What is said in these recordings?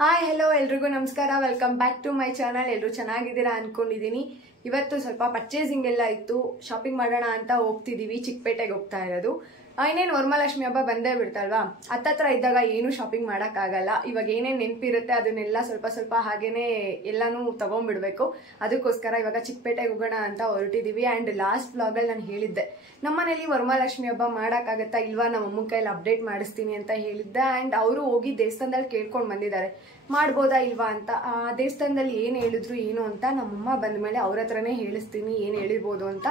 Hi hello ಎಲ್ರಿಗೂ ನಮಸ್ಕಾರ, welcome back to my channel. ಎಲ್ಲರೂ ಚೆನ್ನಾಗಿದ್ದೀರಾ ಅನ್ಕೊಂಡಿದ್ದೀನಿ. ಇವತ್ತು ಸ್ವಲ್ಪ ಪರ್ಚೇಸಿಂಗ್ ಎಲ್ಲ ಇತ್ತು, ಶಾಪಿಂಗ್ ಮಾಡೋಣ ಅಂತ ಹೋಗ್ತಿದ್ದೀವಿ. ಚಿಕ್ಕಪೇಟೆಗೆ ಹೋಗ್ತಾ ಇರೋದು. ಇನ್ನೇನು ವರಮಹಾಲಕ್ಷ್ಮಿ ಹಬ್ಬ ಬಂದೇ ಬಿಡ್ತಲ್ವಾ, ಹತ್ತತ್ರ ಇದ್ದಾಗ ಏನು ಶಾಪಿಂಗ್ ಮಾಡೋಕ್ಕಾಗಲ್ಲ. ಇವಾಗ ಏನೇನು ನೆನಪಿರುತ್ತೆ ಅದನ್ನೆಲ್ಲ ಸ್ವಲ್ಪ ಸ್ವಲ್ಪ ಹಾಗೇನೆ ಎಲ್ಲಾನು ತಗೊಂಡ್ಬಿಡ್ಬೇಕು. ಅದಕ್ಕೋಸ್ಕರ ಇವಾಗ ಚಿಕ್ಕಪೇಟೆಗೆ ಹೋಗೋಣ ಅಂತ ಹೊರಟಿದ್ದೀವಿ. ಆ್ಯಂಡ್ ಲಾಸ್ಟ್ ವ್ಲಾಗಲ್ಲಿ ನಾನು ಹೇಳಿದ್ದೆ ನಮ್ಮನೇಲಿ ವರಮಹಾಲಕ್ಷ್ಮಿ ಹಬ್ಬ ಮಾಡೋಕ್ಕಾಗತ್ತಾ ಇಲ್ವಾ, ನಮ್ಮ ಅಮ್ಮನ ಕೈಯಲ್ಲಿ ಅಪ್ಡೇಟ್ ಮಾಡಿಸ್ತೀನಿ ಅಂತ ಹೇಳಿದ್ದೆ. ಆ್ಯಂಡ್ ಅವರು ಹೋಗಿ ದೇವಸ್ಥಾನದಲ್ಲಿ ಕೇಳ್ಕೊಂಡು ಬಂದಿದ್ದಾರೆ ಮಾಡ್ಬೋದಾ ಇಲ್ವಾ ಅಂತ. ಆ ದೇವಸ್ಥಾನದಲ್ಲಿ ಏನು ಹೇಳಿದ್ರು ಏನು ಅಂತ ನಮ್ಮಮ್ಮ ಬಂದ ಮೇಲೆ ಅವ್ರ ಹತ್ರನೇ ಹೇಳಿಸ್ತೀನಿ ಏನು ಹೇಳಿರ್ಬೋದು ಅಂತ.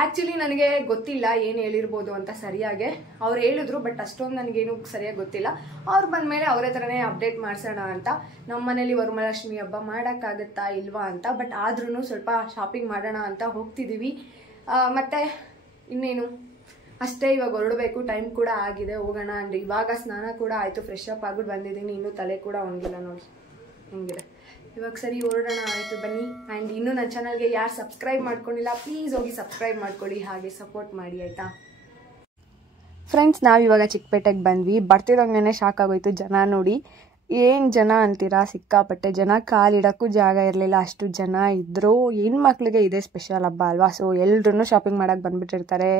ಆ್ಯಕ್ಚುಲಿ ನನಗೆ ಗೊತ್ತಿಲ್ಲ ಏನು ಹೇಳಿರ್ಬೋದು ಅಂತ ಸರಿಯಾಗಿ. ಅವ್ರು ಹೇಳಿದ್ರು, ಬಟ್ ಅಷ್ಟೊಂದು ನನಗೇನು ಸರಿಯಾಗಿ ಗೊತ್ತಿಲ್ಲ. ಅವ್ರು ಬಂದಮೇಲೆ ಅವ್ರ ಹತ್ರನೇ ಅಪ್ಡೇಟ್ ಮಾಡಿಸೋಣ ಅಂತ. ನಮ್ಮ ಮನೇಲಿ ವರಮಹಾಲಕ್ಷ್ಮಿ ಹಬ್ಬ ಮಾಡೋಕ್ಕಾಗತ್ತಾ ಇಲ್ವಾ ಅಂತ. ಬಟ್ ಆದ್ರೂ ಸ್ವಲ್ಪ ಶಾಪಿಂಗ್ ಮಾಡೋಣ ಅಂತ ಹೋಗ್ತಿದ್ದೀವಿ. ಮತ್ತು ಇನ್ನೇನು ಅಷ್ಟೇ, ಇವಾಗ ಹೊರಡಬೇಕು, ಟೈಮ್ ಕೂಡ ಆಗಿದೆ, ಹೋಗೋಣ. ಅಂಡ್ ಇವಾಗ ಸ್ನಾನ ಕೂಡ ಆಯಿತು, ಫ್ರೆಶ್ ಅಪ್ ಆಗ್ಬಿಟ್ಟು ಬಂದಿದ್ದೀನಿ. ಇನ್ನೂ ತಲೆ ಕೂಡ ಒಣಗಿಲ್ಲ ನೋಡಿ ಹಿಂಗಿದೆ. ಇವಾಗ ಸರಿ ಹೊರಡೋಣ, ಆಯಿತು ಬನ್ನಿ. ಆ್ಯಂಡ್ ಇನ್ನೂ ನನ್ನ ಚಾನಲ್ಗೆ ಯಾರು ಸಬ್ಸ್ಕ್ರೈಬ್ ಮಾಡ್ಕೊಂಡಿಲ್ಲ ಪ್ಲೀಸ್ ಹೋಗಿ ಸಬ್ಸ್ಕ್ರೈಬ್ ಮಾಡ್ಕೊಳ್ಳಿ, ಹಾಗೆ ಸಪೋರ್ಟ್ ಮಾಡಿ ಆಯಿತಾ ಫ್ರೆಂಡ್ಸ್. ನಾವಿವಾಗ ಚಿಕ್ಕಪೇಟೆಗೆ ಬಂದ್ವಿ. ಬರ್ತಿರೋಂಗೆ ಶಾಕ್ ಆಗೋಯ್ತು ಜನ ನೋಡಿ. ಏನು ಜನ ಅಂತೀರಾ, ಸಿಕ್ಕಾಪಟ್ಟೆ ಜನ, ಕಾಲಿಡೋಕ್ಕೂ ಜಾಗ ಇರಲಿಲ್ಲ, ಅಷ್ಟು ಜನ ಇದ್ದರು. ಹೆಣ್ಮಕ್ಳಿಗೆ ಇದೇ ಸ್ಪೆಷಲ್ ಹಬ್ಬ ಅಲ್ವಾ, ಸೊ ಎಲ್ಲರೂ ಶಾಪಿಂಗ್ ಮಾಡೋಕ್ಕೆ ಬಂದುಬಿಟ್ಟಿರ್ತಾರೆ.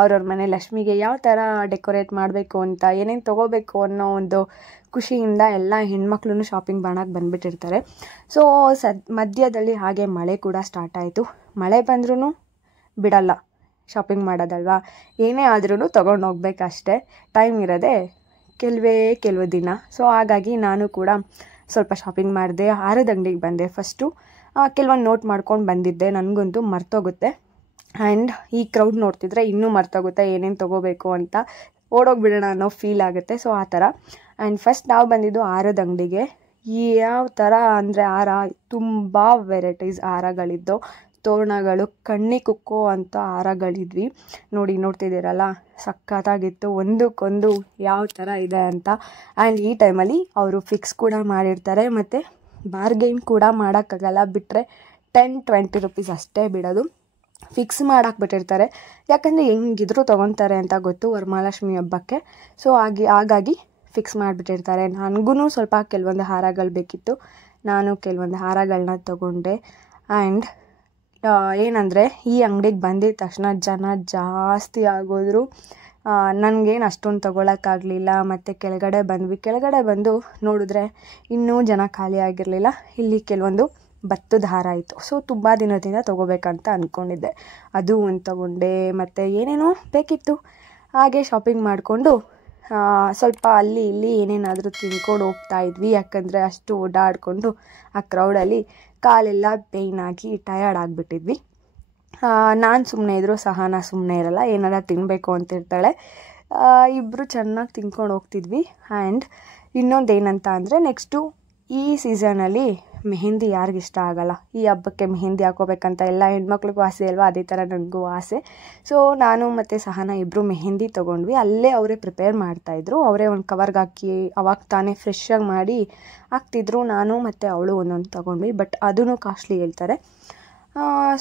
ಅವ್ರವ್ರ ಮನೆ ಲಕ್ಷ್ಮಿಗೆ ಯಾವ ಥರ ಡೆಕೋರೇಟ್ ಮಾಡಬೇಕು ಅಂತ, ಏನೇನು ತೊಗೋಬೇಕು ಅನ್ನೋ ಒಂದು ಖುಷಿಯಿಂದ ಎಲ್ಲ ಹೆಣ್ಮಕ್ಳು ಶಾಪಿಂಗ್ ಮಾಡೋಕ್ಕೆ ಬಂದುಬಿಟ್ಟಿರ್ತಾರೆ. ಸೊ ಮಧ್ಯದಲ್ಲಿ ಹಾಗೆ ಮಳೆ ಕೂಡ ಸ್ಟಾರ್ಟ್ ಆಯಿತು. ಮಳೆ ಬಂದ್ರೂ ಬಿಡಲ್ಲ ಶಾಪಿಂಗ್ ಮಾಡೋದಲ್ವಾ, ಏನೇ ಆದ್ರೂ ತೊಗೊಂಡು ಹೋಗ್ಬೇಕಷ್ಟೇ, ಟೈಮ್ ಇರೋದೆ ಕೆಲವು ದಿನ. ಸೊ ಹಾಗಾಗಿ ನಾನು ಕೂಡ ಸ್ವಲ್ಪ ಶಾಪಿಂಗ್ ಮಾಡಿದೆ. ಹಾರದ ಅಂಗಡಿಗೆ ಬಂದೆ. ಫಸ್ಟು ಕೆಲವೊಂದು ನೋಟ್ ಮಾಡ್ಕೊಂಡು ಬಂದಿದ್ದೆ, ನನಗಂತೂ ಮರ್ತೋಗುತ್ತೆ. ಆ್ಯಂಡ್ ಈ ಕ್ರೌಡ್ ನೋಡ್ತಿದ್ರೆ ಇನ್ನೂ ಮರ್ತೋಗುತ್ತೆ ಏನೇನು ತೊಗೋಬೇಕು ಅಂತ, ಓಡೋಗ್ಬಿಡೋಣ ಅನ್ನೋ ಫೀಲ್ ಆಗುತ್ತೆ. ಸೊ ಆ ಥರ. ಆ್ಯಂಡ್ ಫಸ್ಟ್ ನಾವು ಬಂದಿದ್ದು ಹಾರದ ಅಂಗಡಿಗೆ. ಯಾವ ಥರ ಅಂದರೆ ಹಾರ, ತುಂಬ ವೆರೈಟೀಸ್ ಹಾರಗಳಿದ್ದು, ತೋರಣಗಳು, ಕಣ್ಣಿಗೆ ಕುಕ್ಕೋ ಅಂಥ ಹಾರಗಳಿದ್ವಿ. ನೋಡ್ತಿದ್ದೀರಲ್ಲ, ಸಖತ್ತಾಗಿತ್ತು, ಒಂದಕ್ಕೊಂದು ಯಾವ ಥರ ಇದೆ ಅಂತ. ಆ್ಯಂಡ್ ಈ ಟೈಮಲ್ಲಿ ಅವರು ಫಿಕ್ಸ್ ಕೂಡ ಮಾಡಿರ್ತಾರೆ, ಮತ್ತು ಬಾರ್ಗೇನ್ ಕೂಡ ಮಾಡೋಕ್ಕಾಗಲ್ಲ. ಬಿಟ್ಟರೆ 10-20 ರುಪೀಸ್ ಅಷ್ಟೇ ಬಿಡೋದು. ಫಿಕ್ಸ್ ಬಿಟ್ಟಿರ್ತಾರೆ, ಯಾಕಂದರೆ ಹೆಂಗಿದ್ರು ತೊಗೊತಾರೆ ಅಂತ ಗೊತ್ತು ವರಮಹಾಲಕ್ಷ್ಮಿ ಹಬ್ಬಕ್ಕೆ. ಸೊ ಹಾಗಾಗಿ ಫಿಕ್ಸ್ ಮಾಡಿಬಿಟ್ಟಿರ್ತಾರೆ. ನನಗೂ ಸ್ವಲ್ಪ ಕೆಲವೊಂದು ಹಾರಗಳು ಬೇಕಿತ್ತು, ನಾನು ಕೆಲವೊಂದು ಹಾರಗಳನ್ನ ತೊಗೊಂಡೆ. ಆ್ಯಂಡ್ ಏನಂದರೆ ಈ ಅಂಗಡಿಗೆ ಬಂದಿದ್ದ ತಕ್ಷಣ ಜನ ಜಾಸ್ತಿ ಆಗೋದ್ರು. ನನಗೇನು ಅಷ್ಟೊಂದು ತೊಗೊಳಕ್ಕಾಗಲಿಲ್ಲ. ಮತ್ತು ಕೆಳಗಡೆ ಬಂದು ನೋಡಿದ್ರೆ ಇನ್ನೂ ಜನ ಖಾಲಿ ಆಗಿರಲಿಲ್ಲ. ಇಲ್ಲಿ ಕೆಲವೊಂದು ಭತ್ತದ ಹಾರ ಇತ್ತು. ಸೊ ತುಂಬ ದಿನದಿಂದ ತೊಗೋಬೇಕಂತ ಅಂದ್ಕೊಂಡಿದ್ದೆ, ಅದು ಒಂದು ತೊಗೊಂಡೆ. ಮತ್ತು ಏನೇನೋ ಬೇಕಿತ್ತು. ಹಾಗೆ ಶಾಪಿಂಗ್ ಮಾಡಿಕೊಂಡು ಸ್ವಲ್ಪ ಅಲ್ಲಿ ಇಲ್ಲಿ ಏನೇನಾದರೂ ತಿನ್ಕೊಂಡು ಹೋಗ್ತಾಯಿದ್ವಿ. ಯಾಕಂದರೆ ಅಷ್ಟು ಓಡಾಡಿಕೊಂಡು ಆ ಕ್ರೌಡಲ್ಲಿ ಕಾಲೆಲ್ಲ ಪೇಯ್ನ್ ಆಗಿ ಟಯರ್ಡ್ ಆಗಿಬಿಟ್ಟಿದ್ವಿ. ನಾನು ಸುಮ್ಮನೆ ಇದ್ದರೂ ಸಹನಾ ಸುಮ್ಮನೆ ಇರಲ್ಲ, ಏನಾರ ತಿನ್ನಬೇಕು ಅಂತಿರ್ತಾಳೆ. ಇಬ್ಬರು ಚೆನ್ನಾಗಿ ತಿನ್ಕೊಂಡು ಹೋಗ್ತಿದ್ವಿ. ಆ್ಯಂಡ್ ಇನ್ನೊಂದು ಏನಂತ ಅಂದರೆ, ನೆಕ್ಸ್ಟು ಈ ಸೀಸನಲ್ಲಿ ಮೆಹಂದಿ ಯಾರಿಗಿಷ್ಟ ಆಗಲ್ಲ. ಈ ಹಬ್ಬಕ್ಕೆ ಮೆಹಂದಿ ಹಾಕೋಬೇಕಂತ ಎಲ್ಲ ಹೆಣ್ಮಕ್ಳಿಗೂ ಆಸೆ ಅಲ್ವಾ, ಅದೇ ಥರ ನನಗೂ ಆಸೆ. ಸೊ ನಾನು ಮತ್ತು ಸಹನಾ ಇಬ್ಬರು ಮೆಹಂದಿ ತೊಗೊಂಡ್ವಿ. ಅಲ್ಲೇ ಅವರೇ ಪ್ರಿಪೇರ್ ಮಾಡ್ತಾಯಿದ್ರು, ಅವರೇ ಒಂದು ಕವರ್ಗೆ ಹಾಕಿ ಅವಾಗ ತಾನೇ ಫ್ರೆಶ್ಶಾಗಿ ಮಾಡಿ ಹಾಕ್ತಿದ್ರು. ನಾನು ಮತ್ತು ಅವಳು ಒಂದೊಂದು ತೊಗೊಂಡ್ವಿ, ಬಟ್ ಅದೂ ಕಾಸ್ಟ್ಲಿ ಹೇಳ್ತಾರೆ.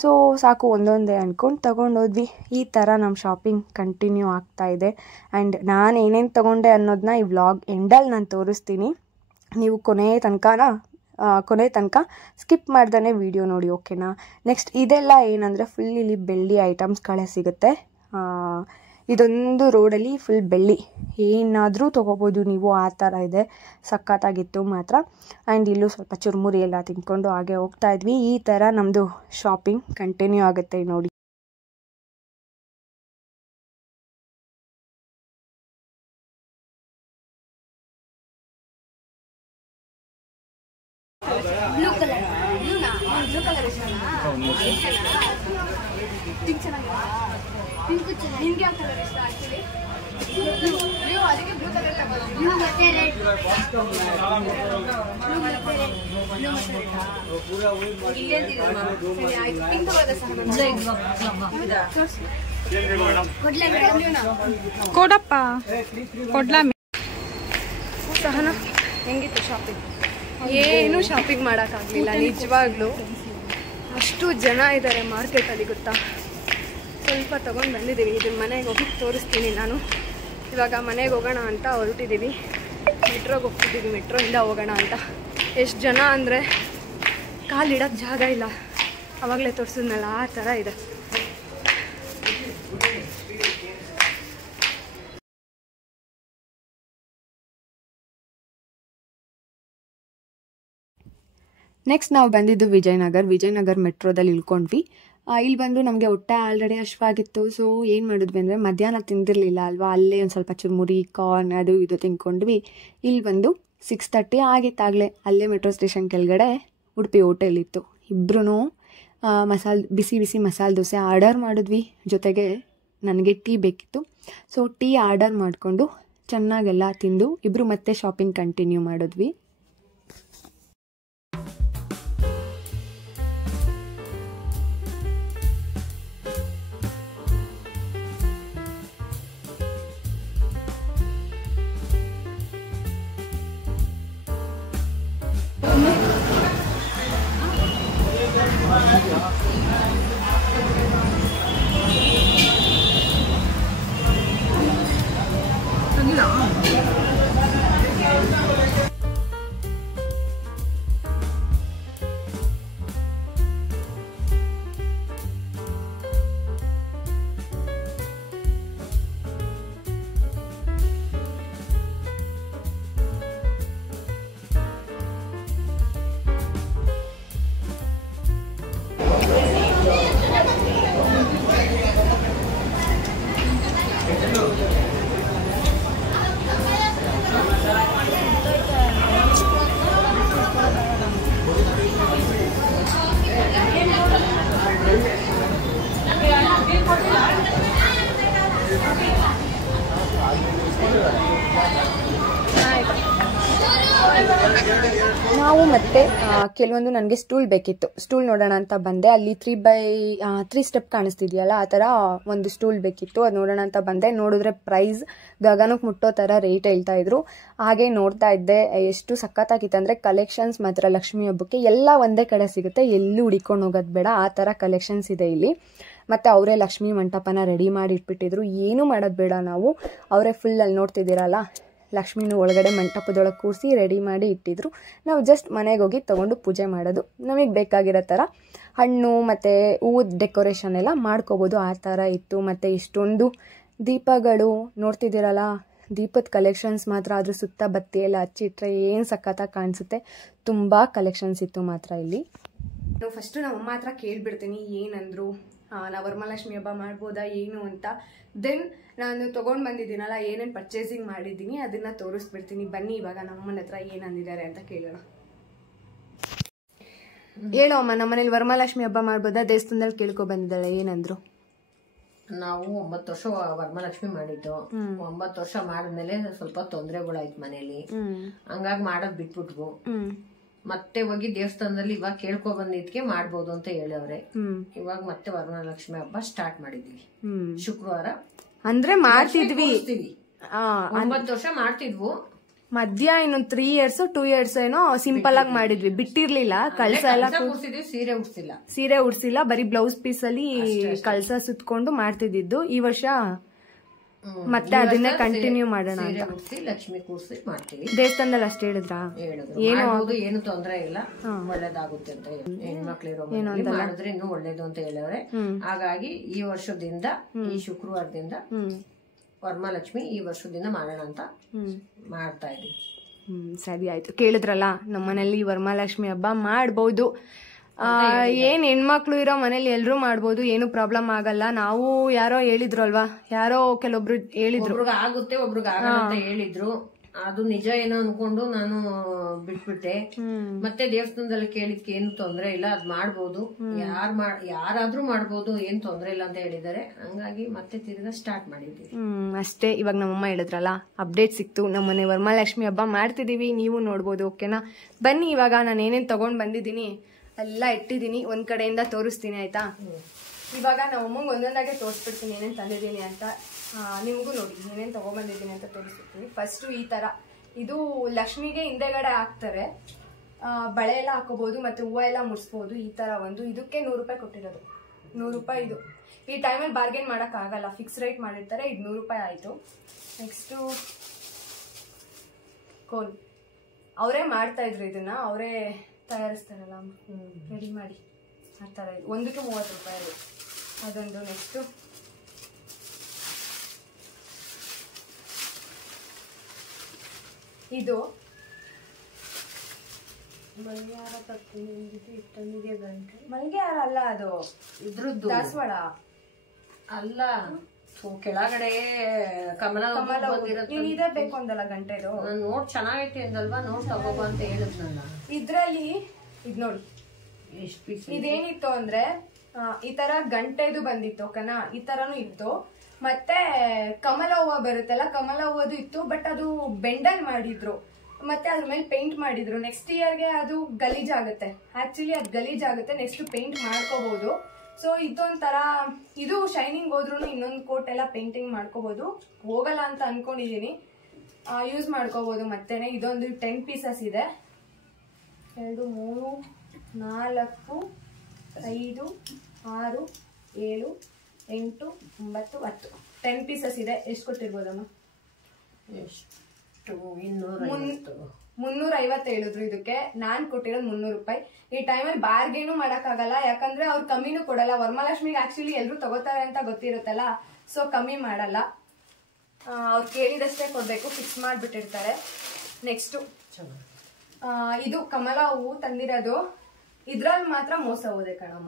ಸೊ ಸಾಕು ಒಂದೊಂದೇ ಅಂದ್ಕೊಂಡು ತೊಗೊಂಡೋದ್ವಿ. ಈ ಥರ ನಮ್ಮ ಶಾಪಿಂಗ್ ಕಂಟಿನ್ಯೂ ಆಗ್ತಾಯಿದೆ. ಆ್ಯಂಡ್ ನಾನು ಏನೇನು ತೊಗೊಂಡೆ ಅನ್ನೋದನ್ನ ಈ ವ್ಲಾಗ್ ಎಂಡಲ್ಲಿ ನಾನು ತೋರಿಸ್ತೀನಿ. ನೀವು ಕೊನೆ ತನಕ ಸ್ಕಿಪ್ ಮಾಡ್ದೇ ವಿಡಿಯೋ ನೋಡಿ, ಓಕೆನಾ. ನೆಕ್ಸ್ಟ್ ಇದೆಲ್ಲ ಏನಂದರೆ ಫುಲ್ ಇಲ್ಲಿ ಬೆಳ್ಳಿ ಐಟಮ್ಸ್ಗಳೇ ಸಿಗುತ್ತೆ. ಇದೊಂದು ರೋಡಲ್ಲಿ ಫುಲ್ ಬೆಳ್ಳಿ, ಏನಾದರೂ ತೊಗೋಬೋದು ನೀವು, ಆ ಥರ ಇದೆ. ಸಖತ್ತಾಗಿತ್ತು ಮಾತ್ರ. ಆ್ಯಂಡ್ ಇಲ್ಲೂ ಸ್ವಲ್ಪ ಚುರುಮುರಿ ಎಲ್ಲ ತಿನ್ಕೊಂಡು ಹಾಗೆ ಹೋಗ್ತಾಯಿದ್ವಿ. ಈ ಥರ ನಮ್ಮದು ಶಾಪಿಂಗ್ ಕಂಟಿನ್ಯೂ ಆಗುತ್ತೆ ನೋಡಿ. ನಿಮ್ಗೆ ಯಾವ ಕಲರ್ ಇಷ್ಟ ಆಕ್ಚುಲಿ? ಬ್ಲೂ, ಅದಕ್ಕೆ ಬ್ಲೂ ಕಲರ್ ತಗೊಳ್ಳಿ. ಬ್ಲೂ ಮತ್ತೆ ರೆಡ್. ಇಲ್ಲೇ ಅಂತಿದ್ದೀರಾ? ಸರಿ ಆಯ್ತು. ಪಿಂಕ್ ತಗೊಳ್ಳೋದ ಸಹ ಕೊಡಪ್ಪ, ಕೊಡ್ಲಾ. ಸಹನಾ ಹೆಂಗಿತ್ತು ಶಾಪಿಂಗ್? ಏನು ಶಾಪಿಂಗ್ ಮಾಡೋಕ್ಕಾಗಲಿಲ್ಲ ನಿಜವಾಗ್ಲೂ. ಅಷ್ಟು ಜನ ಇದ್ದಾರೆ ಮಾರ್ಕೆಟಲ್ಲಿ, ಗೊತ್ತಾ. ಸ್ವಲ್ಪ ತೊಗೊಂಡು ಬಂದಿದ್ದೀವಿ. ಇದನ್ನು ಮನೆಗೆ ಹೋಗಿ ತೋರಿಸ್ತೀನಿ ನಾನು. ಇವಾಗ ಮನೆಗೆ ಹೋಗೋಣ ಅಂತ ಹೊರಟಿದ್ದೀವಿ. ಮೆಟ್ರೋಗೆ ಹೋಗ್ತಿದ್ದೀವಿ, ಮೆಟ್ರೋಯಿಂದ ಹೋಗೋಣ ಅಂತ. ಎಷ್ಟು ಜನ ಅಂದರೆ ಕಾಲಿಡೋಕ್ಕೆ ಜಾಗ ಇಲ್ಲ. ಆವಾಗಲೇ ತೋರಿಸಿದ್ನಲ್ಲ ಆ ಥರ ಇದೆ. ನೆಕ್ಸ್ಟ್ ನಾವು ಬಂದಿದ್ದು ವಿಜಯನಗರ್ ಮೆಟ್ರೋದಲ್ಲಿ ಇಳ್ಕೊಂಡ್ವಿ. ಇಲ್ಲಿ ಬಂದು ನಮಗೆ ಹೊಟ್ಟೆ ಆಲ್ರೆಡಿ ಹಶ್ವಾಗಿತ್ತು. ಸೊ ಏನು ಮಾಡಿದ್ವಿ ಅಂದರೆ ಮಧ್ಯಾಹ್ನ ತಿಂದಿರಲಿಲ್ಲ ಅಲ್ವಾ, ಅಲ್ಲೇ ಒಂದು ಸ್ವಲ್ಪ ಚುರುಮುರಿ ಕಾರ್ನ್ ಅದು ಇದು ತಿನ್ಕೊಂಡ್ವಿ. ಇಲ್ಲಿ ಬಂದು 6:30 ಆಗಿತ್ತಾಗಲೇ ಅಲ್ಲೇ ಮೆಟ್ರೋ ಸ್ಟೇಷನ್ ಕೆಳಗಡೆ ಉಡುಪಿ ಹೋಟೆಲ್ ಇತ್ತು. ಇಬ್ಬರೂ ಬಿಸಿ ಬಿಸಿ ಮಸಾಲೆ ದೋಸೆ ಆರ್ಡರ್ ಮಾಡಿದ್ವಿ. ಜೊತೆಗೆ ನನಗೆ ಟೀ ಬೇಕಿತ್ತು. ಸೊ ಟೀ ಆರ್ಡರ್ ಮಾಡಿಕೊಂಡು ಚೆನ್ನಾಗೆಲ್ಲ ತಿಂದು ಇಬ್ಬರು ಮತ್ತೆ ಶಾಪಿಂಗ್ ಕಂಟಿನ್ಯೂ ಮಾಡಿದ್ವಿ. ನಾವು ಮತ್ತೆ ಕೆಲವೊಂದು ನನಗೆ ಸ್ಟೂಲ್ ಬೇಕಿತ್ತು. ಸ್ಟೂಲ್ ನೋಡೋಣ ಅಂತ ಬಂದೆ. ಅಲ್ಲಿ 3x3 ಸ್ಟೆಪ್ ಕಾಣಿಸ್ತಿದೆಯಲ್ಲ, ಆ ಥರ ಒಂದು ಸ್ಟೂಲ್ ಬೇಕಿತ್ತು. ಅದು ನೋಡೋಣ ಅಂತ ಬಂದೆ. ನೋಡಿದ್ರೆ ಪ್ರೈಸ್ ಗಗನಕ್ಕೆ ಮುಟ್ಟೋ ಥರ ರೇಟ್ ಹೇಳ್ತಾ ಇದ್ರು. ಹಾಗೆ ನೋಡ್ತಾ ಇದ್ದೆ. ಎಷ್ಟು ಸಖತ್ತಾಗಿತ್ತು ಅಂದರೆ ಕಲೆಕ್ಷನ್ಸ್ ಮಾತ್ರ ಲಕ್ಷ್ಮಿ ಹಬ್ಬಕ್ಕೆ ಎಲ್ಲ ಒಂದೇ ಕಡೆ ಸಿಗುತ್ತೆ, ಎಲ್ಲೂ ಹುಡಿಕೊಂಡು ಹೋಗೋದು ಬೇಡ, ಆ ಥರ ಕಲೆಕ್ಷನ್ಸ್ ಇದೆ ಇಲ್ಲಿ. ಮತ್ತು ಅವರೇ ಲಕ್ಷ್ಮಿ ಮಂಟಪನ ರೆಡಿ ಮಾಡಿ ಇಟ್ಬಿಟ್ಟಿದ್ರು. ಏನೂ ಮಾಡೋದು ಬೇಡ ನಾವು, ಅವರೇ ಫುಲ್ ಅಲ್ಲಿ ನೋಡ್ತಿದ್ದೀರಲ್ಲ ಲಕ್ಷ್ಮಿನೂ ಒಳಗಡೆ ಮಂಟಪದೊಳಗೆ ಕೂರಿಸಿ ರೆಡಿ ಮಾಡಿ ಇಟ್ಟಿದ್ರು. ನಾವು ಜಸ್ಟ್ ಮನೆಗೆ ಹೋಗಿ ತೊಗೊಂಡು ಪೂಜೆ ಮಾಡೋದು. ನಮಗೆ ಬೇಕಾಗಿರೋ ಥರ ಹಣ್ಣು ಮತ್ತು ಹೂವು ಡೆಕೋರೇಷನ್ ಎಲ್ಲ ಮಾಡ್ಕೋಬೋದು, ಆ ಥರ ಇತ್ತು. ಮತ್ತು ಇಷ್ಟೊಂದು ದೀಪಗಳು ನೋಡ್ತಿದ್ದೀರಲ್ಲ, ದೀಪದ ಕಲೆಕ್ಷನ್ಸ್ ಮಾತ್ರ ಅದ್ರ ಸುತ್ತ ಬತ್ತಿ ಎಲ್ಲ ಹಚ್ಚಿಟ್ರೆ ಏನು ಸಖತ್ತಾಗಿ ಕಾಣಿಸುತ್ತೆ. ತುಂಬ ಕಲೆಕ್ಷನ್ಸ್ ಇತ್ತು ಮಾತ್ರ ಇಲ್ಲಿ. ನಾವು ಫಸ್ಟು ನಮ್ಮಮ್ಮ ಹತ್ರ ಕೇಳಿಬಿಡ್ತೀನಿ ಏನಂದರು, ನಾವು ವರಮಹಾಲಕ್ಷ್ಮಿ ಹಬ್ಬ ಮಾಡ್ಬೋದಾ ಏನು ಅಂತ. ದೆನ್ ನಾನು ತೊಗೊಂಡು ಬಂದಿದ್ದೀನಲ್ಲ, ಏನೇನು ಪರ್ಚೇಸಿಂಗ್ ಮಾಡಿದ್ದೀನಿ ಅದನ್ನು ತೋರಿಸ್ಬಿಡ್ತೀನಿ. ಬನ್ನಿ ಇವಾಗ ನಮ್ಮಮ್ಮನ ಹತ್ರ ಏನಂದಿದ್ದಾರೆ ಅಂತ ಕೇಳೋಣ. ಹೇಳೋ ಅಮ್ಮ, ನಮ್ಮನೇಲಿ ವರಮಹಾಲಕ್ಷ್ಮಿ ಹಬ್ಬ ಮಾಡ್ಬೋದಾ, ದೇವಸ್ಥಾನದಲ್ಲಿ ಕೇಳ್ಕೊ ಬಂದಿದ್ದಾಳೆ, ಏನಂದ್ರು? ನಾವು 9 ವರ್ಷ ವರಮಹಾಲಕ್ಷ್ಮಿ ಮಾಡಿದ್ದು. 9 ವರ್ಷ ಮಾಡಿದ್ಮೇಲೆ ಸ್ವಲ್ಪ ತೊಂದರೆಗಳಾಯ್ತು ಮನೇಲಿ, ಹಂಗಾಗಿ ಮಾಡೋದ್ ಬಿಟ್ಬಿಟ್ವು. ಮತ್ತೆ ಹೋಗಿ ದೇವಸ್ಥಾನದಲ್ಲಿ ಇವಾಗ ಕೇಳ್ಕೊ ಬಂದಿದ್ಕೆ ಮಾಡ್ಬೋದು ಅಂತ ಹೇಳವ್ರೆ. ಇವಾಗ ಮತ್ತೆ ವರಮಹಾಲಕ್ಷ್ಮಿ ಹಬ್ಬ ಸ್ಟಾರ್ಟ್ ಮಾಡಿದೀವಿ. ಶುಕ್ರವಾರ ಅಂದ್ರೆ ಮಾಡ್ತಿದ್ವಿ, 9 ವರ್ಷ ಮಾಡ್ತಿದ್ವು. ಮಧ್ಯ ಇನ್ನೊಂದು 3 years 2 years ಏನೋ ಸಿಂಪಲ್ ಆಗಿ ಮಾಡಿದ್ವಿ, ಬಿಟ್ಟಿರ್ಲಿಲ್ಲ. ಕಳಸ ಎಲ್ಲ ಸೀರೆ ಉಡ್ಸಿಲ್ಲ, ಬರೀ ಬ್ಲೌಸ್ ಪೀಸ್ ಅಲ್ಲಿ ಕಳಸ ಸುತ್ಕೊಂಡು ಮಾಡ್ತಿದ್ದು. ಈ ವರ್ಷ ಮತ್ತೆ ಅದನ್ನೇ ಕಂಟಿನ್ಯೂ ಮಾಡೋಣ ಅಂತ ಲಕ್ಷ್ಮಿ ಕೂರ್ಸಿ ಮಾಡ್ತೀವಿ. ದೇವಸ್ಥಾನದಲ್ಲಿ ಅಷ್ಟೇ ಹೇಳಿದ್ರ, ಏನು ತೊಂದರೆ ಇಲ್ಲ, ಒಳ್ಳೇದಾಗುತ್ತೆ ಅಂತ. ಹೆಣ್ಮಕ್ಳಿರೋ ಮಾಡಿದ್ರೆ ಇನ್ನೂ ಒಳ್ಳೇದು ಅಂತ ಹೇಳವ್ರೆ. ಹಾಗಾಗಿ ಈ ವರ್ಷದಿಂದ, ಈ ಶುಕ್ರವಾರದಿಂದ ವರಮಹಾಲಕ್ಷ್ಮಿ ಈ ವರ್ಷದಿಂದ ಮಾಡೋಣ ಅಂತ ಮಾಡ್ತಾ ಇದೀವಿ. ಸರಿ ಆಯ್ತು. ಕೇಳಿದ್ರಲ್ಲ, ನಮ್ಮ ಮನೇಲಿ ವರಮಹಾಲಕ್ಷ್ಮಿ ಹಬ್ಬ ಮಾಡ್ಬೋದು. ಏನ್ ಹೆಣ್ಮಕ್ಳು ಇರೋ ಮನೇಲಿ ಎಲ್ರು ಮಾಡ್ಬೋದು, ಏನು ಪ್ರಾಬ್ಲಮ್ ಆಗಲ್ಲ. ನಾವು ಯಾರೋ ಹೇಳಿದ್ರು ಅಲ್ವಾ, ಯಾರೋ ಕೆಲವೊಬ್ರು ಹೇಳಿದ್ರು ಒಬ್ರಿಗೆ ಆಗುತ್ತೆ ಒಬ್ರಿಗೆ ಆಗಲ್ಲ ಅಂತ ಹೇಳಿದ್ರು. ಅದು ನಿಜ ಏನೋ ಅನ್ಕೊಂಡು ನಾನು ಬಿಟ್ಬಿಟ್ಟೆ. ಮತ್ತೆ ದೇವಸ್ಥಾನದಲ್ಲಿ ಕೇಳಿದ್ಕೆ ಏನು ತೊಂದ್ರೆ ಇಲ್ಲ, ಅದ್ ಮಾಡ್ಬೋದು, ಯಾರಾದ್ರೂ ಮಾಡ್ಬೋದು, ಏನ್ ತೊಂದ್ರೆ ಇಲ್ಲ ಅಂತ ಹೇಳಿದಾರೆ. ಹಂಗಾಗಿ ಮತ್ತೆ ತಿರ್ಗಾ ಸ್ಟಾರ್ಟ್ ಮಾಡಿದ್ವಿ. ಅಷ್ಟೇ. ಇವಾಗ ನಮ್ಮಮ್ಮ ಹೇಳಿದ್ರಲ್ಲ, ಅಪ್ಡೇಟ್ ಸಿಕ್ತು. ನಮ್ಮನೆ ವರಮಹಾಲಕ್ಷ್ಮಿ ಹಬ್ಬ ಮಾಡ್ತಿದೀವಿ, ನೀವು ನೋಡ್ಬೋದು. ಓಕೆನಾ? ಬನ್ನಿ ಇವಾಗ ನಾನು ಏನೇನ್ ತಗೊಂಡ್ ಬಂದಿದ್ದೀನಿ ಎಲ್ಲ ಇಟ್ಟಿದ್ದೀನಿ, ಒಂದ್ ಕಡೆಯಿಂದ ತೋರಿಸ್ತೀನಿ ಆಯ್ತಾ. ಇವಾಗ ನಮ್ಮಮ್ಮಂಗೆ ಒಂದೊಂದಾಗೆ ತೋರಿಸ್ಬಿಡ್ತೀನಿ ಏನೇನು ತಂದಿದ್ದೀನಿ ಅಂತ. ನಿಮಗೂ ನೋಡಿ ಏನೇನು ತಗೊಬಂದಿದ್ದೀನಿ ಅಂತ ತೋರಿಸ್ಬಿಡ್ತೀನಿ. ಫಸ್ಟು ಈ ಥರ, ಇದು ಲಕ್ಷ್ಮಿಗೆ ಹಿಂದೆಗಡೆ ಹಾಕ್ತಾರೆ, ಬಳೆ ಎಲ್ಲ ಹಾಕೋಬಹುದು ಮತ್ತು ಹೂವು ಎಲ್ಲ ಮುಡಿಸ್ಬೋದು. ಈ ಥರ ಒಂದು, ಇದಕ್ಕೆ 100 ರೂಪಾಯಿ ಕೊಟ್ಟಿರೋದು. 100 ರೂಪಾಯಿ ಇದು. ಈ ಟೈಮಲ್ಲಿ ಬಾರ್ಗೇನ್ ಮಾಡೋಕ್ಕಾಗಲ್ಲ, ಫಿಕ್ಸ್ ರೇಟ್ ಮಾಡಿರ್ತಾರೆ. ಇದು 100 ರೂಪಾಯಿ ಆಯಿತು. ನೆಕ್ಸ್ಟು ಕೋನ್ ಅವರೇ ಮಾಡ್ತಾ ಇದ್ರು ಇದನ್ನ, ಅವರೇ ತಯಾರಿಸ್ತಾರಲ್ಲ ರೆಡಿ ಮಾಡಿ ಆ ಥರ. ಇದು ಒಂದಕ್ಕೆ 30 ರೂಪಾಯಿ ಅದು. ಅದೊಂದು. ನೆಕ್ಸ್ಟು ಇದು ಮಲ್ಲಿಗೆ ಹಾರ ಇಟ್ಟಂದಿಗೆ ಗಂಟೆ. ಮಲ್ಲಿಗೆ ಹಾರ ಅಲ್ಲ, ಅದು ಇದ್ರದ್ದು ದಾಸವಾಳ ಅಲ್ಲ, ಕೆಳಗಡೆ ಕಮಲ ನೀನ್ ಇದೇ ಬೇಕು ಅಂದಲ್ಲ ಗಂಟೆದು. ನೋಡ್ ಚೆನ್ನಾಗೈತಿ ಅಂದಲ್ವಾ, ನೋಡ್ ತಗೋಬ ಅಂತ ಹೇಳಿದ್ನಲ್ಲ. ಇದ್ರಲ್ಲಿ ಇದ್ ನೋಡಿ ಎಷ್ಟು ಪೀಸ್ ಇದೇನಿತ್ತು ಅಂದ್ರೆ ಈ ತರ ಗಂಟೆದು ಬಂದಿತ್ತು ಓಕೆನಾ, ಈ ತರನು ಇತ್ತು. ಮತ್ತೆ ಕಮಲ ಹೂವ ಬರುತ್ತಲ್ಲ, ಕಮಲ ಹೂವದು ಇತ್ತು. ಬಟ್ ಅದು ಬೆಂಡಲ್ ಮಾಡಿದ್ರು, ಮತ್ತೆ ಅದ್ರ ಮೇಲೆ ಪೇಂಟ್ ಮಾಡಿದ್ರು. ನೆಕ್ಸ್ಟ್ ಇಯರ್ಗೆ ಅದು ಗಲೀಜಾಗುತ್ತೆ, ಆಕ್ಚುಲಿ ಅದು ಗಲೀಜಾಗುತ್ತೆ. ನೆಕ್ಸ್ಟ್ ಪೇಂಟ್ ಮಾಡ್ಕೋಬಹುದು. ಸೊ ಇದೊಂಥರ, ಇದು ಶೈನಿಂಗ್ ಹೋದ್ರು ಇನ್ನೊಂದು ಕೋಟ್ ಎಲ್ಲ ಪೇಂಟಿಂಗ್ ಮಾಡ್ಕೋಬಹುದು. ಹೋಗಲ್ಲ ಅಂತ ಅನ್ಕೊಂಡಿದೀನಿ, ಯೂಸ್ ಮಾಡ್ಕೋಬಹುದು ಮತ್ತೇನೆ. ಇದೊಂದು 10 ಪೀಸಸ್ ಇದೆ. 2 3 4 5 6 7 8 9 10 10 ಪೀಸಸ್ ಇದೆ. ಎಷ್ಟು ಕೊಟ್ಟಿರ್ಬೋದಮ್ಮ? ಎಷ್ಟು? 350 ಹೇಳಿದ್ರು ಇದಕ್ಕೆ. ನಾನ್ ಕೊಟ್ಟಿರೋದು 300 ರೂಪಾಯಿ. ಈ ಟೈಮಲ್ಲಿ ಬಾರ್ಗೇನು ಮಾಡಕ್ಕಾಗಲ್ಲ, ಯಾಕಂದ್ರೆ ಅವ್ರು ಕಮ್ಮಿನೂ ಕೊಡಲ್ಲ. ವರಮಹಾಲಕ್ಷ್ಮಿಗೆ ಆಕ್ಚುಲಿ ಎಲ್ರು ತಗೋತಾರೆ ಅಂತ ಗೊತ್ತಿರುತ್ತಲ್ಲ, ಸೊ ಕಮ್ಮಿ ಮಾಡಲ್ಲ. ಅವ್ರು ಕೇಳಿದಷ್ಟೇ ಕೊಡ್ಬೇಕು, ಫಿಕ್ಸ್ ಮಾಡ್ಬಿಟ್ಟಿರ್ತಾರೆ. ನೆಕ್ಸ್ಟ್ ಇದು ಕಮಲ ಹೂವು ತಂದಿರೋದು. ಇದ್ರಲ್ಲಿ ಮಾತ್ರ ಮೋಸ ಹೋದೆ ಕಣಮ್ಮ.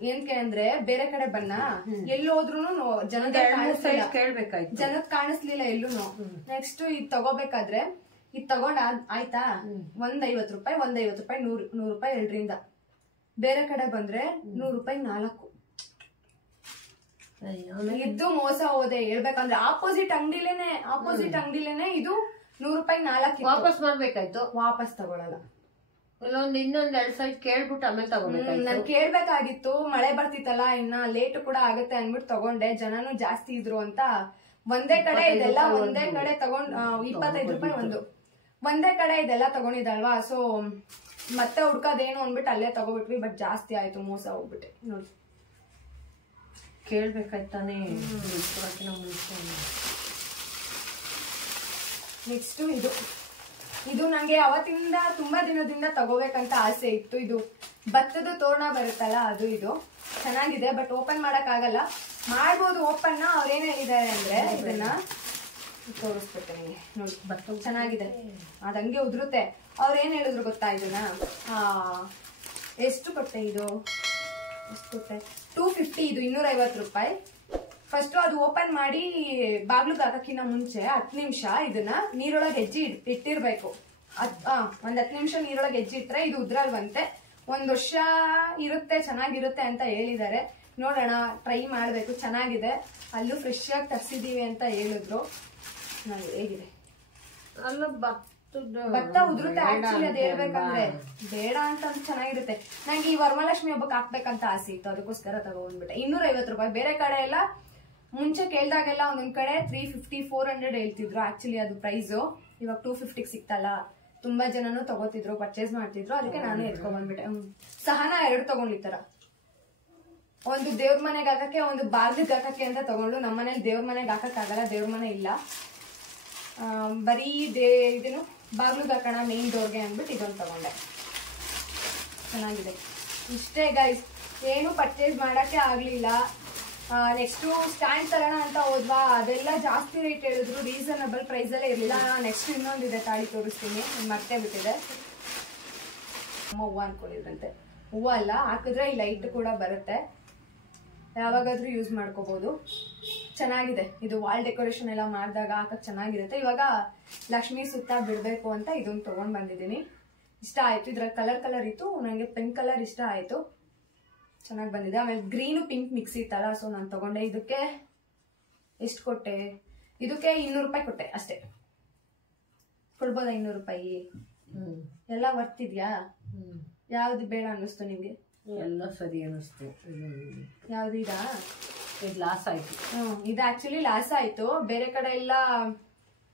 ಏನಕ್ಕೆ ಅಂದ್ರೆ ಬೇರೆ ಕಡೆ ಬಣ್ಣ ಎಲ್ಲೋದ್ರು ಜನಕ್ ಕಾಣಿಸ್ಲಿಲ್ಲ ಎಲ್ಲೂನು. ನೆಕ್ಸ್ಟ್ ಇದ್ ತಗೋಬೇಕಾದ್ರೆ ಇದ್ ತಗೊಂಡ ಆಯ್ತಾ, 150 ರೂಪಾಯಿ 150 ರೂಪಾಯಿ 100 ರೂಪಾಯಿ 2ರಿಂದ. ಬೇರೆ ಕಡೆ ಬಂದ್ರೆ 100 ರೂಪಾಯಿ 4. ಇದ್ದು ಮೋಸ ಹೋದೆ ಹೇಳ್ಬೇಕಂದ್ರೆ. ಆಪೋಸಿಟ್ ಅಂಗಡಿಲೇನೆ ಇದು 100 ರೂಪಾಯಿ 4 ವಾಪಸ್ ಮಾಡ್ಬೇಕಾಯ್ತು. ವಾಪಸ್ ತಗೊಳಲ್ಲ. ಇನ್ನೊಂದ್ 2 ಸೈಡ್ ಕೇಳ್ಬಿಟ್ಟು ಆಮೇಲೆ ತಗೋಬೇಕಾಯ್ತು. ನಾನ್ ಕೇಳ್ಬೇಕಾಗಿತ್ತು, ಮಳೆ ಬರ್ತಿತ್ತಲ್ಲ, ಇನ್ನ ಲೇಟ್ ಕೂಡ ಆಗುತ್ತೆ ಅನ್ಬಿಟ್ಟು ತಗೊಂಡೆ. ಜನನು ಜಾಸ್ತಿ ಇದ್ರು ಅಂತ ಒಂದೇ ಕಡೆ ಇದೆಲ್ಲ ಒಂದೇ ಕಡೆ ತಗೊಂಡ್ 25 ರೂಪಾಯಿ ಒಂದೇ ಕಡೆ ಇದೆಲ್ಲ ತಗೊಂಡಿದ್ದಲ್ವಾ. ಸೊ ಮತ್ತೆ ಹುಡ್ಕೋದೇನು ಅಂದ್ಬಿಟ್ಟು ಅಲ್ಲೇ ತಗೋಬಿಟ್ವಿ. ಬಟ್ ಜಾಸ್ತಿ ಆಯ್ತು, ಮೋಸ ಹೋಗ್ಬಿಟ್ಟೆ ನೋಡಿ. ಕೇಳ್ಬೇಕಾಯ್ತಾನೆ. ನೆಕ್ಸ್ಟ್ ಇದು ನಂಗೆ ಅವತ್ತಿಂದ ತುಂಬಾ ದಿನದಿಂದ ತಗೋಬೇಕಂತ ಆಸೆ ಇತ್ತು. ಇದು ಭತ್ತದ ತೋರಣ ಬರುತ್ತಲ್ಲ, ಅದು ಇದು ಚೆನ್ನಾಗಿದೆ. ಬಟ್ ಓಪನ್ ಮಾಡಕ್ ಆಗಲ್ಲ. ಮಾಡ್ಬೋದು ಓಪನ್. ಅವ್ರೇನ್ ಹೇಳಿದ್ದಾರೆ ಅಂದ್ರೆ ಇದನ್ನ ತೋರಿಸ್ಬಿಡ್ತೇನೆ ನಿಮಗೆ ನೋಡಿ. ಚೆನ್ನಾಗಿದೆ, ಅದಂಗೆ ಉದುರುತ್ತೆ. ಅವ್ರು ಏನ್ ಹೇಳಿದ್ರು ಗೊತ್ತಾ, ಇದನ್ನ ಎಷ್ಟು ಕೊಟ್ಟೆ? ಇದು ಎಷ್ಟು ಕೊಟ್ಟೆ? 250. ಇದು 250 ರೂಪಾಯಿ. ಫಸ್ಟ್ ಅದು ಓಪನ್ ಮಾಡಿ ಬಾಗ್ಲಿಗೆ ಹಾಕಕ್ಕಿಂತ ಮುಂಚೆ 10 ನಿಮಿಷ ಇದನ್ನ ನೀರೊಳಗೆ ಹೆಜ್ಜಿ ಇಟ್ಟಿರ್ಬೇಕು. ಒಂದ್ 10 ನಿಮಿಷ ನೀರೊಳಗೆ ಹೆಜ್ಜಿ ಇಟ್ರೆ ಇದು ಉದ್ರಲ್ವಂತೆ. 1 ವರ್ಷ ಇರುತ್ತೆ, ಚೆನ್ನಾಗಿರುತ್ತೆ ಅಂತ ಹೇಳಿದ್ದಾರೆ. ನೋಡೋಣ, ಟ್ರೈ ಮಾಡ್ಬೇಕು. ಚೆನ್ನಾಗಿದೆ. ಅಲ್ಲೂ ಫ್ರೆಶ್ ಆಗಿ ತರ್ಸಿದೀವಿ ಅಂತ ಹೇಳಿದ್ರು. ನೋಡಿ ಹೇಗಿದೆ. ಅಲ್ಲ ಭತ್ತ ಉದುರುತ್ತೆ ಆಕ್ಚುಲಿ. ಅದ್ ಹೇಳ್ಬೇಕಂದ್ರೆ ಬೇಡ ಅಂತ ಚೆನ್ನಾಗಿರುತ್ತೆ. ನಂಗೆ ಈ ವರಮಹಾಲಕ್ಷ್ಮಿ ಹಬ್ಬಕ್ಕೆ ಹಾಕ್ಬೇಕಂತ ಆಸೆ ಇತ್ತು, ಅದಕ್ಕೋಸ್ಕರ ತಗೊಂಡ್ಬಿಟ್ಟೆ. 250 ರೂಪಾಯಿ. ಬೇರೆ ಕಡೆ ಎಲ್ಲ ಮುಂಚೆ ಕೇಳ್ದಾಗೆಲ್ಲ ಒಂದೊಂದ್ ಕಡೆ 350 400 ಹೇಳ್ತಿದ್ರು ಆಕ್ಚುಲಿ ಅದು ಪ್ರೈಸು. ಇವಾಗ 250 ಸಿಕ್ತಲ್ಲ, ತುಂಬಾ ಜನನು ತಗೋತಿದ್ರು, ಪರ್ಚೇಸ್ ಮಾಡ್ತಿದ್ರು. ಅದಕ್ಕೆ ನಾನು ಎತ್ಕೊಂಡ್ ಬಂದ್ಬಿಟ್ಟೆ. ಸಹನ 2 ತಗೊಂಡು ಈ ತರ, ಒಂದು ದೇವ್ರ ಮನೆಗೆ ಹಾಕಕ್ಕೆ, ಒಂದು ಬಾಗಿಲಿಗೆ ಹಾಕಕ್ಕೆ ಅಂತ ತಗೊಂಡು. ನಮ್ಮ ಮನೇಲಿ ದೇವ್ರ ಮನೆಗೆ ಹಾಕಕ್ ಆಗಲ್ಲ, ದೇವ್ರ ಮನೆ ಇಲ್ಲ. ಬರೀ ಇದನ್ನು ಬಾಗ್ಲಿಗೆ ಹಾಕೋಣ ಮೇನ್ ಡೋರ್ಗೆ ಅಂದ್ಬಿಟ್ಟು ಇದೊಂದು ತಗೊಂಡೆ. ಚೆನ್ನಾಗಿದೆ. ಇಷ್ಟೇ ಗೈಸ್, ಏನು ಪರ್ಚೇಸ್ ಮಾಡಕ್ಕೆ ಆಗ್ಲಿಲ್ಲ. ನೆಕ್ಸ್ಟ್ ಸ್ಟ್ಯಾಂಡ್ ತರೋಣ ಅಂತ ಹೋದ್ವಾ, ಅದೆಲ್ಲ ಜಾಸ್ತಿ ರೇಟ್ ಹೇಳಿದ್ರು, ರೀಸನಬಲ್ ಪ್ರೈಸ್ ಅಲ್ಲೇ ಇರ್ಲಿಲ್ಲ. ನೆಕ್ಸ್ಟ್ ಇನ್ನೊಂದಿದೆ, ತಾಳಿ ತೋರಿಸ್ತೀನಿ, ಮರ್ತೇ ಬಿಟ್ಟಿದೆ. ಅಮ್ಮ ಹೂವು ಅನ್ಕೊಂಡಿದ್ರಂತೆ. ಹೂವು ಅಲ್ಲ, ಹಾಕಿದ್ರೆ ಈ ಲೈಟ್ ಕೂಡ ಬರುತ್ತೆ, ಯಾವಾಗಾದ್ರೂ ಯೂಸ್ ಮಾಡ್ಕೋಬಹುದು. ಚೆನ್ನಾಗಿದೆ. ಇದು ವಾಲ್ ಡೆಕೋರೇಷನ್ ಎಲ್ಲ ಮಾಡಿದಾಗ ಹಾಕಕ್ ಚೆನ್ನಾಗಿರುತ್ತೆ. ಇವಾಗ ಲಕ್ಷ್ಮಿ ಸುತ್ತ ಬಿಡ್ಬೇಕು ಅಂತ ಇದೊಂದು ತಗೊಂಡ್ ಬಂದಿದ್ದೀನಿ. ಇಷ್ಟ ಆಯ್ತು. ಇದ್ರ ಕಲರ್ ಇತ್ತು, ನಂಗೆ ಪಿಂಕ್ ಕಲರ್ ಇಷ್ಟ ಆಯ್ತು, ಚೆನ್ನಾಗಿ ಬಂದಿದೆ. ಆಮೇಲೆ ಗ್ರೀನು ಪಿಂಕ್ ಮಿಕ್ಸ್ ಇತ್ತಲ್ಲ, ಸೊ ನಾನು ತಗೊಂಡೆ. ಇದಕ್ಕೆ ಎಷ್ಟು ಕೊಟ್ಟೆ? ಇದಕ್ಕೆ 200 ರೂಪಾಯಿ ಕೊಟ್ಟೆ ಅಷ್ಟೇ. ಕೊಡ್ಬೋದಾ 200 ರೂಪಾಯಿ? ಎಲ್ಲ ವರ್ತಿದ್ಯಾ? ಯಾವ್ದು ಬೇಡ ಅನ್ನಿಸ್ತು ನಿಮ್ಗೆ? ಎಲ್ಲ ಸರಿ ಅನ್ನಿಸ್ತು. ಯಾವ್ದು ಇದಾ? ಇದು ಲಾಸ್ ಆಯ್ತು. ಇದು ಆಕ್ಚುಲಿ ಲಾಸ್ ಆಯ್ತು. ಬೇರೆ ಕಡೆ ಎಲ್ಲ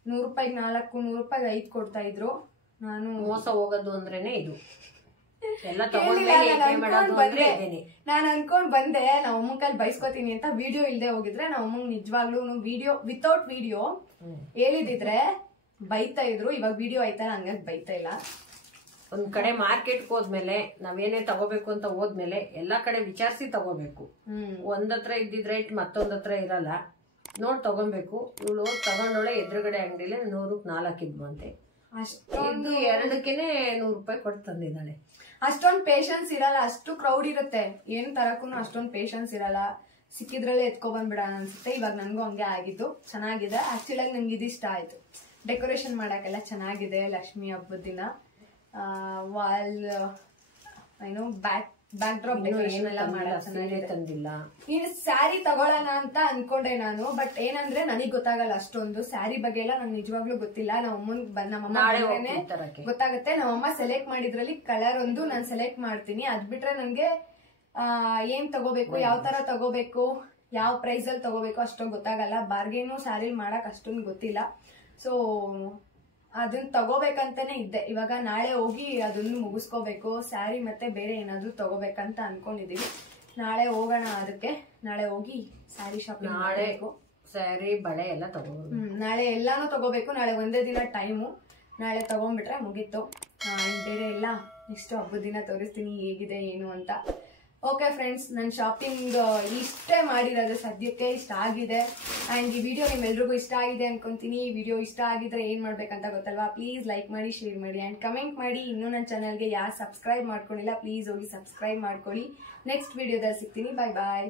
100 ರೂಪಾಯಿಗೆ 4, 100 ರೂಪಾಯಿಗೆ 5 ಕೊಡ್ತಾ ಇದ್ರು. ನಾನು ಮೋಸ ಹೋಗೋದು ಅಂದ್ರೇನೆ ಇದು. ನಾನು ಅನ್ಕೊಂಡ್ ಬಂದೆ, ನಾವ್ ಅಮ್ಮನ ಕೈಲಿ ಬೈಸ್ಕೊತೀನಿ ಅಂತ. ವಿಡಿಯೋ ಇಲ್ದೆ ಹೋಗಿದ್ರೆ ನಾವ್ ಅಮ್ಮಂಗ್ ನಿಜವಾಗ್ಲೂ ವಿಡಿಯೋ ವಿತೌಟ್ ವಿಡಿಯೋ ಹೇಳಿದಿದ್ರೆ ಬೈತಾ ಇದ್ರು. ಇವಾಗ ವಿಡಿಯೋ ಆಯ್ತಲ್ಲ ಹಂಗಾಗಿ ಬೈತಾ ಇಲ್ಲ. ಒಂದ್ ಕಡೆ ಮಾರ್ಕೆಟ್ ಹೋದ್ಮೇಲೆ ನಾವೇನೇ ತಗೋಬೇಕು ಅಂತ ಹೋದ್ಮೇಲೆ ಎಲ್ಲಾ ಕಡೆ ವಿಚಾರಿಸಿ ತಗೋಬೇಕು. ಒಂದತ್ರ ಇದ್ದಿದ್ ರೈಟ್ ಮತ್ತೊಂದತ್ರ ಇರಲ್ಲ, ನೋಡ್ ತಗೊಬೇಕು. ಇವಳು ತಗೊಂಡೋಳೆ ಎದುರುಗಡೆ ಅಂಗಡಿಲೆ 100ಕ್ಕೆ 4 ಇದ್ವಂತೆ. ಅಷ್ಟೊಂದು 2ಕ್ಕೇನೆ 100 ರೂಪಾಯಿ ಕೊಟ್ಟು ತಂದಿದ್ದಾಳೆ. ಅಷ್ಟೊಂದ್ ಪೇಶನ್ಸ್ ಇರಲ್ಲ, ಅಷ್ಟು ಕ್ರೌಡ್ ಇರುತ್ತೆ, ಏನ್ ತರಕ್ಕೂ ಅಷ್ಟೊಂದ್ ಪೇಶನ್ಸ್ ಇರಲ್ಲ. ಸಿಕ್ಕಿದ್ರಲ್ಲೇ ಎತ್ಕೊ ಬಂದ್ಬಿಡೋಣ ಅನ್ಸುತ್ತೆ. ಇವಾಗ ನನ್ಗೂ ಹಂಗೆ ಆಗಿದ್ದು. ಚೆನ್ನಾಗಿದೆ ಆಕ್ಚುಲಿ ಆಗಿ ನಂಗೆ ಇದಿಷ್ಟ ಆಯ್ತು. ಡೆಕೋರೇಷನ್ ಮಾಡಕ್ಕೆಲ್ಲ ಚೆನ್ನಾಗಿದೆ. ಲಕ್ಷ್ಮಿ ಹಬ್ಬದ ದಿನ ವಾಲ್ ಏನು ಬ್ಯಾಕ್ ಡ್ರಾಪ್ ಡೆಕೋರೇಷನ್ ಎಲ್ಲ ತಂದಿಲ್ಲ. ಈ ಸ್ಯಾರಿ ತಗೊಳ್ಳೋಣ ಅಂತ ಅನ್ಕೊಂಡೆ ನಾನು. ಬಟ್ ಏನಂದ್ರೆ ನನಗ್ ಗೊತ್ತಾಗಲ್ಲ ಅಷ್ಟೊಂದು ಸ್ಯಾರಿ ಬಗ್ಗೆ ಎಲ್ಲ ನಂಗೆ ನಿಜವಾಗ್ಲೂ ಗೊತ್ತಿಲ್ಲ. ನಮ್ಮಮ್ಮ ಗೊತ್ತಾಗುತ್ತೆ. ನಮ್ಮಮ್ಮ ಸೆಲೆಕ್ಟ್ ಮಾಡಿದ್ರಲ್ಲಿ ಕಲರ್ ಒಂದು ನಾನು ಸೆಲೆಕ್ಟ್ ಮಾಡ್ತೀನಿ. ಅದ್ ಬಿಟ್ರೆ ನನ್ಗೆ ಏನ್ ತಗೋಬೇಕು, ಯಾವ ತರ ತಗೋಬೇಕು, ಯಾವ ಪ್ರೈಸ್ ಅಲ್ಲಿ ತಗೋಬೇಕು ಅಷ್ಟೊಂದು ಗೊತ್ತಾಗಲ್ಲ. ಬಾರ್ಗೇನು ಸ್ಯಾರಿ ಮಾಡಕ್ ಅಷ್ಟೊಂದು ಗೊತ್ತಿಲ್ಲ. ಸೊ ಅದನ್ನ ತಗೋಬೇಕಂತಾನೆ ಇದ್ದೆ. ಇವಾಗ ನಾಳೆ ಹೋಗಿ ಅದನ್ನು ಮುಗಿಸ್ಕೋಬೇಕು. ಸ್ಯಾರಿ ಮತ್ತೆ ಬೇರೆ ಏನಾದ್ರು ತಗೋಬೇಕಂತ ಅನ್ಕೊಂಡಿದೀವಿ. ನಾಳೆ ಹೋಗೋಣ ಅದಕ್ಕೆ. ನಾಳೆ ಹೋಗಿ ಸ್ಯಾರಿ ಶಾಪ್ ನಾಳೆ ಸ್ಯಾರಿ ಬಳೆ ಎಲ್ಲ ತಗೋಬೇಕು. ನಾಳೆ ಎಲ್ಲಾನು ತಗೋಬೇಕು. ನಾಳೆ ಒಂದೇ ದಿನ ಟೈಮು. ನಾಳೆ ತಗೊಂಡ್ಬಿಟ್ರೆ ಮುಗೀತು. ಬೇರೆ ಎಲ್ಲ ನೆಕ್ಸ್ಟ್ ಹಬ್ಬದ ದಿನ ತೋರಿಸ್ತೀನಿ ಹೇಗಿದೆ ಏನು ಅಂತ. ಓಕೆ ಫ್ರೆಂಡ್ಸ್, ನನ್ನ ಶಾಪಿಂಗ್ ಇಷ್ಟೇ ಮಾಡಿರೋದು ಸದ್ಯಕ್ಕೆ. ಇಷ್ಟ ಆಗಿದೆ ಆ್ಯಂಡ್ ಈ ವಿಡಿಯೋ ನಿಮ್ಮೆಲ್ರಿಗೂ ಇಷ್ಟ ಆಗಿದೆ ಅನ್ಕೊಂತೀನಿ. ಈ ವಿಡಿಯೋ ಇಷ್ಟ ಆಗಿದ್ರೆ ಏನು ಮಾಡ್ಬೇಕಂತ ಗೊತ್ತಲ್ವಾ? ಪ್ಲೀಸ್ ಲೈಕ್ ಮಾಡಿ, ಶೇರ್ ಮಾಡಿ ಆ್ಯಂಡ್ ಕಮೆಂಟ್ ಮಾಡಿ. ಇನ್ನೂ ನನ್ನ ಚಾನಲ್ಗೆ ಯಾರು ಸಬ್ಸ್ಕ್ರೈಬ್ ಮಾಡ್ಕೊಂಡಿಲ್ಲ ಪ್ಲೀಸ್ ಹೋಗಿ ಸಬ್ಸ್ಕ್ರೈಬ್ ಮಾಡ್ಕೊಳ್ಳಿ. ನೆಕ್ಸ್ಟ್ ವಿಡಿಯೋದಲ್ಲಿ ಸಿಗ್ತೀನಿ. ಬಾಯ್ ಬಾಯ್.